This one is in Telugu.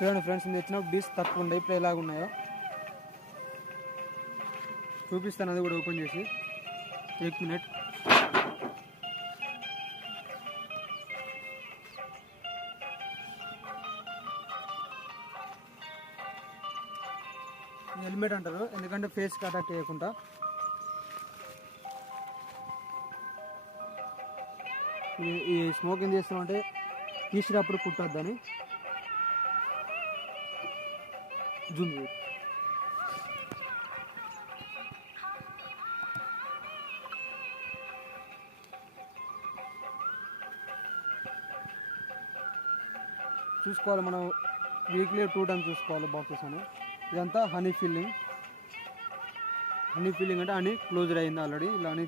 చూడండి ఫ్రెండ్స్, నేను తెచ్చిన పీస్ తక్కువ ఉండే, ఇప్పుడు ఎలాగ ఉన్నాయో చూపిస్తాను. అది కూడా ఓపెన్ చేసి 1 మినిట్. హెల్మెట్ అంటారు, ఎందుకంటే ఫేస్కి అటాక్ చేయకుండా. ఈ స్మోకింగ్ చేస్తామంటే తీసినప్పుడు కుట్టొద్దని. జూమ్ చూసుకోవాలి మనం, వీక్లీ 2 టైమ్స్ చూసుకోవాలి బాక్సెస్ అని. ఇదంతా హనీ ఫిల్లింగ్ అంటే హనీ క్లోజ్డ్ అయింది ఆల్రెడీ. ఇలా